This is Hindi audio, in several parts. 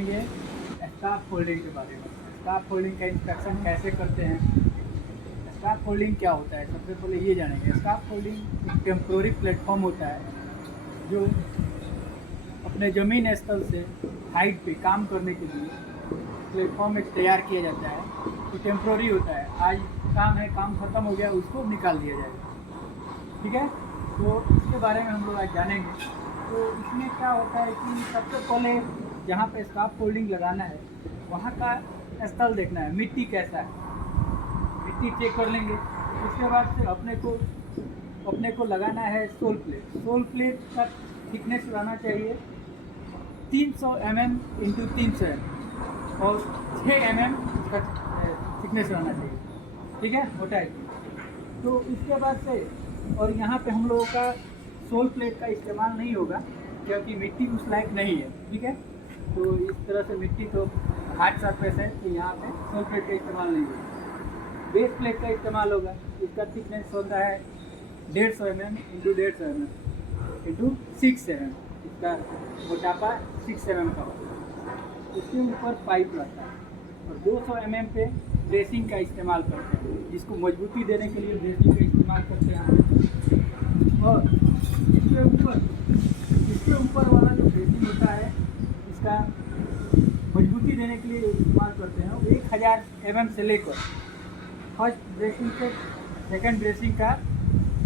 जानेंगे स्काफ फोल्डिंग के बारे में। स्काफ फोल्डिंग का इंस्ट्रक्शन कैसे करते हैं, स्काफ फोल्डिंग क्या होता है, सबसे पहले ये जानेंगे। स्काफ फोल्डिंग एक टेम्प्रोरी प्लेटफॉर्म होता है जो अपने ज़मीन स्थल से हाइट पे काम करने के लिए प्लेटफॉर्म एक तैयार किया जाता है। तो टेम्प्रोरी होता है, आज काम है, काम ख़त्म हो गया, उसको निकाल दिया जाएगा। ठीक है, तो इसके बारे में हम लोग आज जानेंगे। तो इसमें क्या होता है कि सबसे पहले जहाँ पे स्काफ फोल्डिंग लगाना है वहाँ का स्थल देखना है, मिट्टी कैसा है, मिट्टी चेक कर लेंगे। उसके बाद फिर अपने को लगाना है सोल प्लेट। सोल प्लेट का थिकनेस रहना चाहिए 300 mm इंटू 300 mm और 6 mm का थिकनेस रहना चाहिए। ठीक है, मोटाई। तो इसके बाद से और यहाँ पे हम लोगों का सोल प्लेट का इस्तेमाल नहीं होगा क्योंकि मिट्टी उस लायक नहीं है। ठीक है, तो इस तरह से मिट्टी तो हार्ड सरफेस है, तो यहाँ पे सोल प्लेट का इस्तेमाल नहीं होगा। बेस प्लेट का इस्तेमाल होगा। इसका थिकनेस होता है 150 mm into 150 mm into 6 mm। इसका मोटापा 6 mm का होगा। इसके ऊपर पाइप रहता है और 200 mm पे ड्रेसिंग का इस्तेमाल करते हैं, जिसको मजबूती देने के लिए ड्रेसिंग का इस्तेमाल करते हैं। और इसके ऊपर वाला जो ड्रेसिंग होता है इसका मजबूती देने के लिए इस्तेमाल करते हैं। 1000 mm से लेकर फर्स्ट ड्रेसिंग से सेकंड ड्रेसिंग का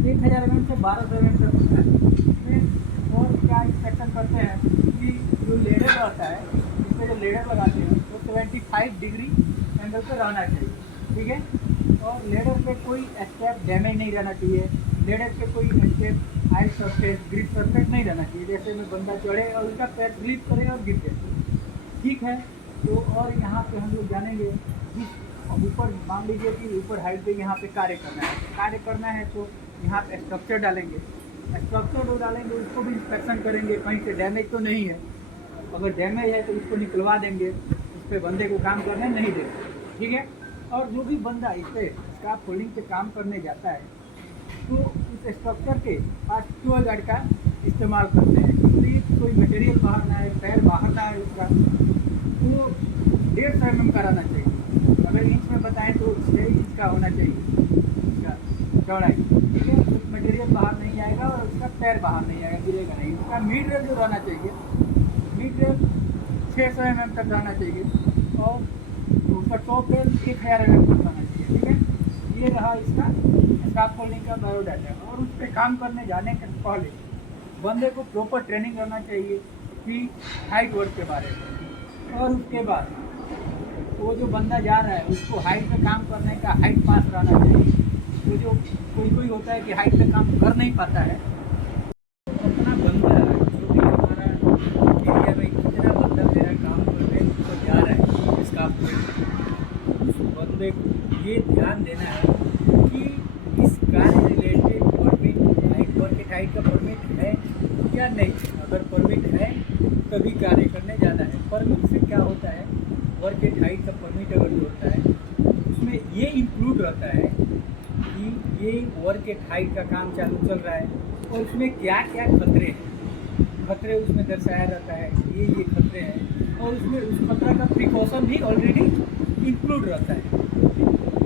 1000 mm से 1200 mm तक होता है। इसमें और क्या इंस्ट्रक्शन करते हैं कि जो लेडर रहता है, इस पर जो लेडर लगाते हैं वो 75 डिग्री एंगल पर रहना चाहिए। ठीक है, और लेडर पे कोई स्टेप डैमेज नहीं रहना चाहिए। लेडर पे कोई step height surface grip surface नहीं रहना चाहिए, जैसे में बंदा चढ़े और उसका पैर स्लिप करे और गिर जाए। ठीक है, तो और यहाँ पे हम लोग जानेंगे कि ऊपर मान लीजिए कि ऊपर हाइट पे यहाँ पे कार्य करना है तो यहाँ पे स्ट्रक्चर डालेंगे। स्ट्रक्चर जो डालेंगे उसको भी इंस्पेक्शन करेंगे, कहीं से डैमेज तो नहीं है। अगर डैमेज है तो उसको निकलवा देंगे, उस पर बंदे को काम करने नहीं देंगे। ठीक है, और जो भी बंदा इस पर स्काफ फोल्डिंग पे काम करने जाता है तो उस स्ट्रक्चर के पास टू गार्ड का इस्तेमाल करते हैं, इसलिए कोई मटेरियल बाहर ना आए, पैर बाहर ना आए उसका। तो 150 mm का रहना चाहिए। अगर इंच में बताएं तो 6 इंच का होना चाहिए इसका चौड़ाई। ठीक है, कुछ मटेरियल बाहर नहीं आएगा और उसका पैर बाहर नहीं आएगा, गिरेगा नहीं। उसका मिड रेल जो रहना चाहिए, मिड रेल 600 mm तक रहना चाहिए और उसका टॉप रेल 1000 mm तक रहना चाहिए। ठीक है, ये रहा इसका स्काफ फोल्डिंग का बायोडाटा। और उस पर काम करने जाने के पहले बंदे को प्रॉपर ट्रेनिंग करना चाहिए कि हाइट वर्क के बारे में। और उसके बाद वो जो बंदा जा रहा है उसको हाइट पे काम करने का हाइट पास रहना चाहिए। तो जो कोई होता है कि हाइट पे काम कर नहीं पाता है, अपना बंदा जो भी हमारा एरिया में कितना बंदा मेरा काम करने तो जा रहा है स्काफ फोल्डिंग, उस बंदे को ये ध्यान देना है कि इस कार्य related permit height work height का परमिट है या नहीं। अगर परमिट है तभी कार्य करने जाना है। परमिट से क्या होता है, वर्क एट हाइट का परमिट अगर जो होता है उसमें ये इंक्लूड रहता है कि ये वर्क एट हाइट का काम चालू चल रहा है और उसमें क्या क्या खतरे हैं, खतरे उसमें दर्शाया रहता है, ये खतरे हैं और उसमें उस खतरा का प्रिकॉशन भी ऑलरेडी इंक्लूड रहता है।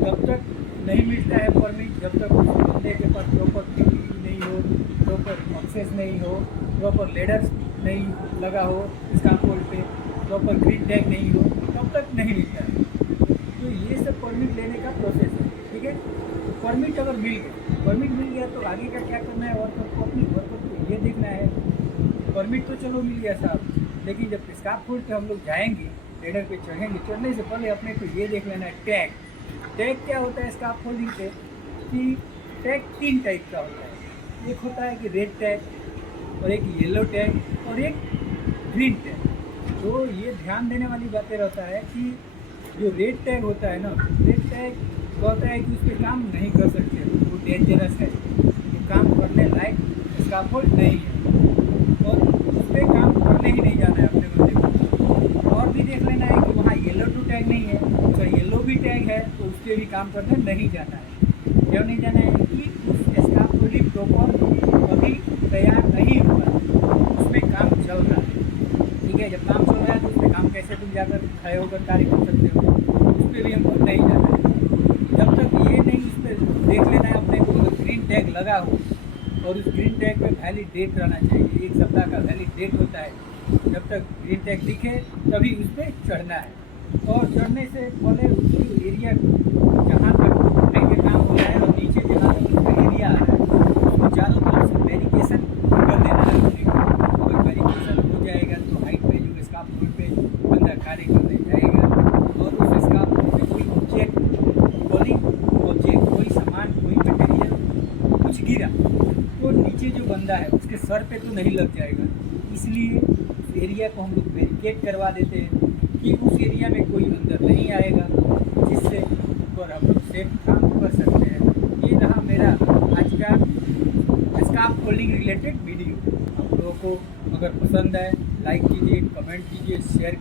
जब तक नहीं मिलता है परमिट, जब तक उस बंदे के पास प्रॉपर पीपीई नहीं हो, प्रॉपर एक्सेस नहीं हो, प्रॉपर लेडर्स नहीं लगा हो स्काफ फोल्ड पे, प्रॉपर ग्रीन टैग नहीं हो, तब तक नहीं मिलता है। तो ये सब परमिट लेने का प्रोसेस है। ठीक है, परमिट अगर मिल गया तो आगे का क्या करना है, वर्कर को अपनी वर्कर को ये देखना है। परमिट तो चलो मिल गया साहब, लेकिन जब स्काफ फोल्ड पे हम लोग जाएंगे, लेडर पे चढ़ेंगे, चढ़ने से पहले अपने को ये देख लेना है टैग क्या होता है स्काफ फोल्डिंग पे, कि टैग 3 टाइप का होता है। एक होता है कि रेड टैग और एक येलो टैग और एक ग्रीन टैग। तो ये ध्यान देने वाली बातें रहता है कि जो रेड टैग होता है ना, रेड टैग कहता है कि उस पर काम नहीं कर सकते, वो डेंजरस है, ये काम करने लायक स्काफ फोल्ड नहीं है और उस पर काम करने ही नहीं जाना है अपने बंदे को। और भी देख लेना है कि वहाँ येलो टू टैग नहीं है, तो येलो भी टैग है तो उसके भी काम करने नहीं जाना है। क्यों नहीं जाना है कि उस स्काफ फोल्डिंग प्रॉपर अभी तैयार नहीं हुआ, उसमें काम चल रहा है। ठीक है, जब काम चल रहा है तो उसमें काम कैसे तुम जाकर खड़े होकर कार्य कर सकते हो, उस पर भी हमको नहीं जाना है। जब तक ये नहीं उस पर देख लेना है अपने को, अगर ग्रीन टैग लगा हो और उस ग्रीन टैग पे वैलिड डेट रहना चाहिए, 1 सप्ताह का वैलिड डेट होता है। जब तक ग्रीन टैग दिखे तभी उस पर चढ़ना है। और चढ़ने से पहले उसकी एरिया जहाँ तक हाईवे काम हो रहा है और नीचे जहाँ तक उसका एरिया आ रहा है उसको चारों तरफ से वेरिफिकेशन कर देना है अपने को। अगर वेरिफिकेशन हो जाएगा तो हाइट पे जो स्कार्फ रोड पे बंदा कार्य करने जाएगा और उस स्कार्फ रोड पे कोई ऑब्जेक्ट बॉलिंग ऑब्जेक्ट कोई सामान कोई मटेरियल कुछ गिरा तो नीचे जो बंदा है उसके सर पे तो नहीं लग जाएगा। इसलिए उस एरिया को हम लोग बैरिकेड करवा देते हैं कि उस एरिया में कोई अंदर नहीं आएगा, जिससे ऊपर हम लोग सेफ काम कर सकते हैं। ये रहा मेरा आज का स्कार्फ फोल्डिंग रिलेटेड वीडियो। आप लोगों को अगर पसंद आए लाइक कीजिए, कमेंट कीजिए, शेयर कीजिए।